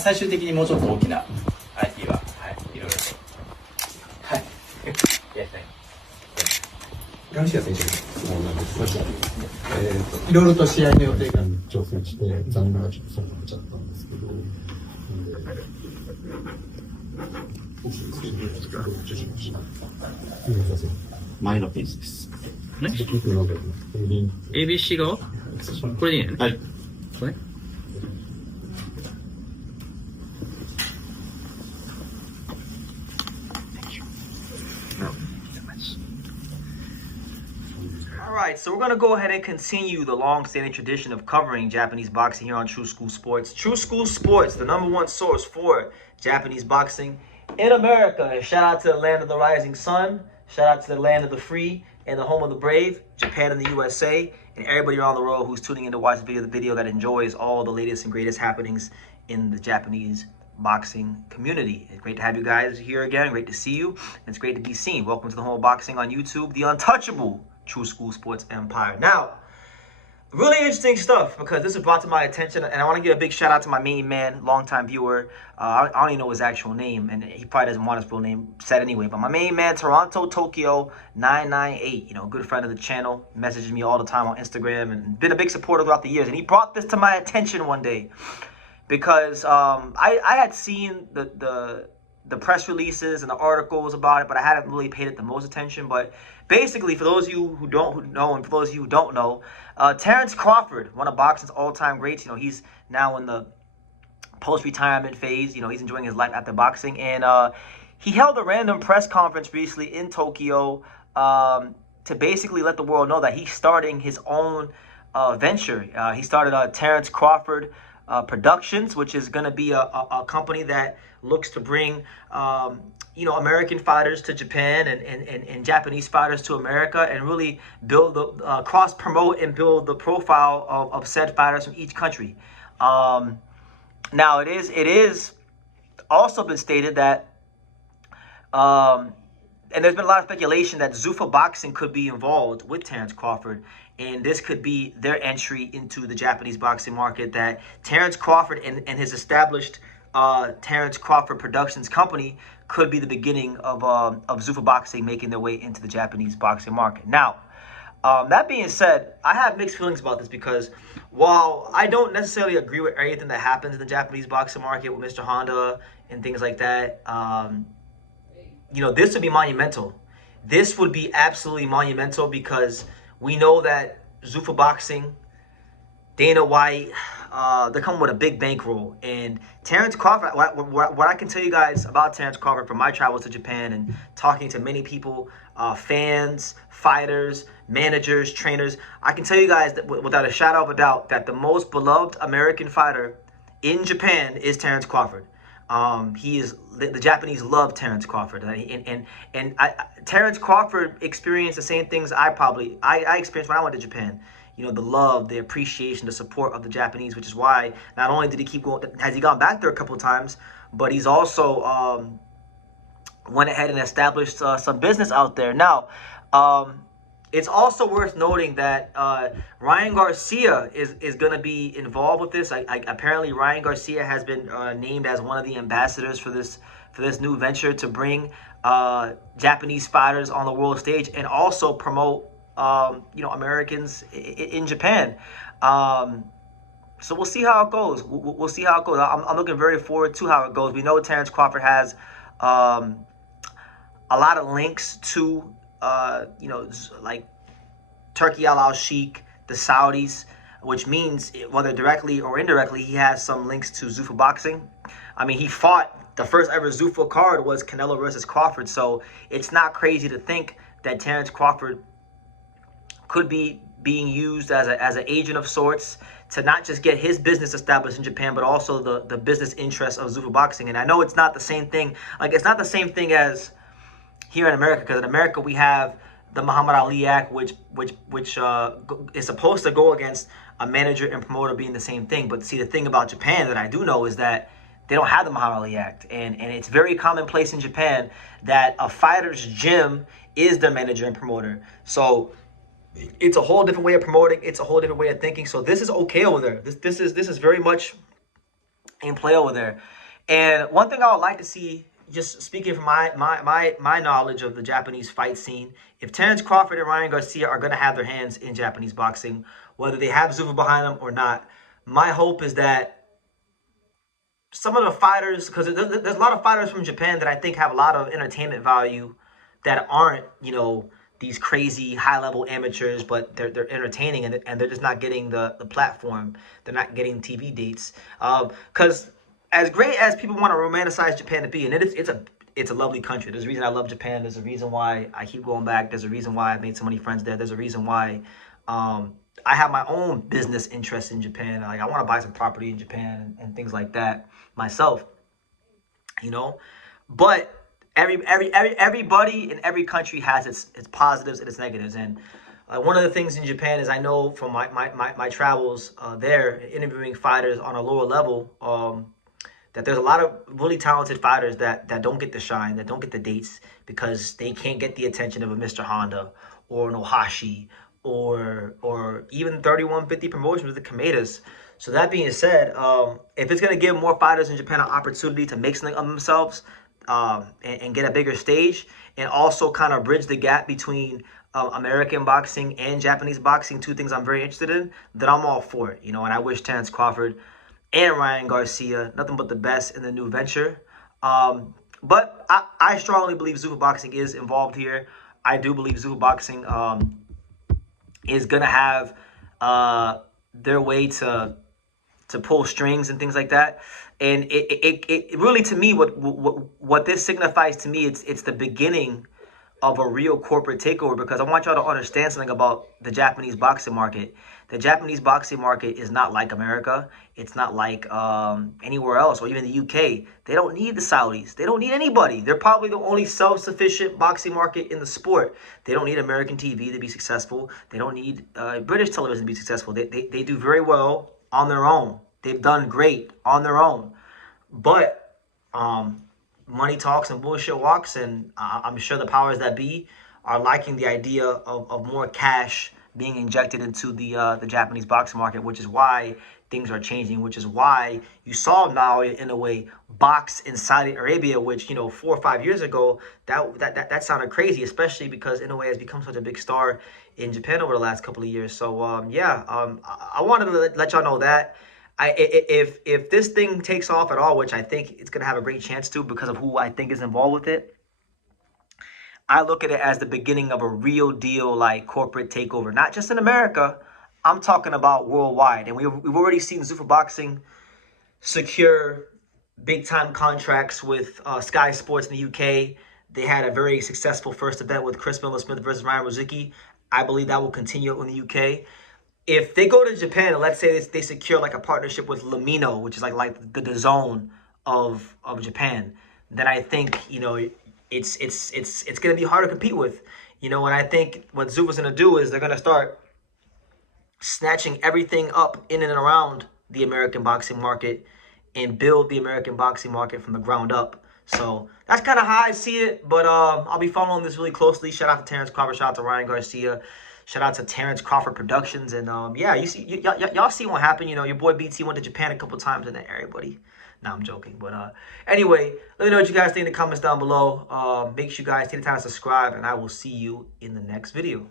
最終的にもうちょっと大きな IT は、はい、いろいろと、はい、やりたい。ガルシア選手の質問なんですが、いろいろと試合の予定が調整して、残念なちょっとそうなっちゃったんですけど、前のページです。ね、ABC 側これでいいね。はい。これね。Alright, so we're going to go ahead and continue the long-standing tradition of covering Japanese boxing here on True School Sports. True School Sports, the #1 source for Japanese boxing in America. And shout out to the land of the rising sun, shout out to the land of the free and the home of the brave, Japan and the USA, and everybody around the world who's tuning in to watch the video that enjoys all the latest and greatest happenings in the Japanese boxing community. It's great to have you guys here again. Great to see you. And it's great to be seen. Welcome to the home of boxing on YouTube, the untouchable True School Sports empire. Now, really interesting stuff because this was brought to my attention, and I want to give a big shout out to my main man, longtime viewer. I don't even know his actual name, and he probably doesn't want his real name said anyway. But my main man, Toronto Tokyo 998, good friend of the channel, messages me all the time on Instagram and been a big supporter throughout the years. And he brought this to my attention one day because I had seen the press releases and the articles about it, but I hadn't really paid it the most attention. But basically, for those of you who don't know, and for those of you who don't know, Terence Crawford, one of boxing's all-time greats, he's now in the post-retirement phase. He's enjoying his life after boxing, and he held a random press conference recently in Tokyo to basically let the world know that he's starting his own venture. He started Terence Crawford Productions, which is going to be a company that looks to bring American fighters to Japan and Japanese fighters to America, and really build the cross promote and build the profile of said fighters from each country. Now it is also been stated that and there's been a lot of speculation that Zuffa Boxing could be involved with Terence Crawford, and this could be their entry into the Japanese boxing market, that Terence Crawford and his established Terence Crawford Productions company could be the beginning of Zuffa Boxing making their way into the Japanese boxing market. Now, that being said, I have mixed feelings about this because while I don't necessarily agree with everything that happens in the Japanese boxing market with Mr. Honda and things like that, this would be monumental. This would be absolutely monumental because we know that Zuffa Boxing, Dana White, they're coming with a big bankroll. And Terence Crawford, what I can tell you guys about Terence Crawford from my travels to Japan and talking to many people, fans, fighters, managers, trainers, I can tell you guys that without a shadow of a doubt that the most beloved American fighter in Japan is Terence Crawford. The Japanese love Terence Crawford, and Terence Crawford experienced the same things I experienced when I went to Japan. The love, the appreciation, the support of the Japanese, which is why not only did he keep going, has he gone back there a couple of times, but he's also went ahead and established some business out there. Now, it's also worth noting that Ryan Garcia is going to be involved with this. Apparently, Ryan Garcia has been named as one of the ambassadors for this new venture to bring Japanese fighters on the world stage and also promote Americans in Japan. So we'll see how it goes. We'll see how it goes. I'm looking very forward to how it goes. We know Terence Crawford has a lot of links to like Turkey Al Sheikh, the Saudis, which means whether directly or indirectly, he has some links to Zuffa Boxing. I mean, he fought, the first ever Zuffa card was Canelo versus Crawford, so it's not crazy to think that Terence Crawford could be being used as an agent of sorts to not just get his business established in Japan, but also the business interests of Zuffa Boxing. And I know it's not the same thing. Like, it's not the same thing as here in America, because in America we have the Muhammad Ali Act, which is supposed to go against a manager and promoter being the same thing. But see, the thing about Japan that I do know is that they don't have the Muhammad Ali Act, and it's very commonplace in Japan that a fighter's gym is their manager and promoter. So it's a whole different way of promoting. It's a whole different way of thinking. So this is okay over there. This is very much and play over there. And one thing I would like to see, just speaking from my knowledge of the Japanese fight scene, if Terence Crawford and Ryan Garcia are going to have their hands in Japanese boxing, whether they have Zuffa behind them or not, my hope is that some of the fighters, because there's a lot of fighters from Japan that I think have a lot of entertainment value that aren't, you know, these crazy high-level amateurs, but they're entertaining, and they're just not getting the platform. They're not getting TV dates. Because as great as people want to romanticize Japan to be, and it's a lovely country. There's a reason I love Japan. There's a reason why I keep going back. There's a reason why I've made so many friends there. There's a reason why I have my own business interest in Japan. Like, I want to buy some property in Japan and things like that myself, you know. But everybody in every country has its positives and its negatives. And one of the things in Japan is, I know from my travels there, interviewing fighters on a lower level, that there's a lot of really talented fighters that don't get the shine, that don't get the dates, because they can't get the attention of a Mr. Honda or an Ohashi or even 3150 promotions with the Kamedas. So that being said, if it's going to give more fighters in Japan an opportunity to make something of themselves, and get a bigger stage, and also kind of bridge the gap between American boxing and Japanese boxing, two things I'm very interested in, then I'm all for it, you know. And I wish Terence Crawford and Ryan Garcia nothing but the best in the new venture. But I strongly believe Zuffa Boxing is involved here. I do believe Zuffa Boxing is going to have their way to pull strings and things like that. And it really, to me, what this signifies to me, it's the beginning of a real corporate takeover, because I want y'all to understand something about the Japanese boxing market. The Japanese boxing market is not like America. It's not like anywhere else, or even the UK. They don't need the Saudis. They don't need anybody. They're probably the only self-sufficient boxing market in the sport. They don't need American TV to be successful. They don't need British television to be successful. They do very well on their own. They've done great on their own. But money talks and bullshit walks, and I'm sure the powers that be are liking the idea of more cash being injected into the Japanese boxing market, which is why things are changing, which is why you saw now, in a way, box in Saudi Arabia, which, you know, 4 or 5 years ago, that sounded crazy, especially because, in a way, has become such a big star in Japan over the last couple of years. So, I wanted to let y'all know that. If this thing takes off at all, which I think it's going to have a great chance to, because of who I think is involved with it, I look at it as the beginning of a real deal, like, corporate takeover. Not just in America, I'm talking about worldwide. And we've already seen Zuffa Boxing secure big-time contracts with Sky Sports in the UK. They had a very successful first event with Chris Miller-Smith versus Ryan Ruzicki. I believe that will continue in the UK. If they go to Japan, and let's say they secure like a partnership with Lamino, which is like the DAZN of Japan, then I think, you know, it's going to be hard to compete with, you know. And I think what Zuffa's going to do is they're going to start snatching everything up in and around the American boxing market and build the American boxing market from the ground up. So that's kind of how I see it. But I'll be following this really closely. Shout out to Terence Crawford. Shout out to Ryan Garcia. Shout out to Terence Crawford Productions. And yeah, you see, y'all see what happened. You know, your boy BT went to Japan a couple times in that area, buddy. Nah, I'm joking. But anyway, let me know what you guys think in the comments down below. Make sure you guys take the time to subscribe, and I will see you in the next video.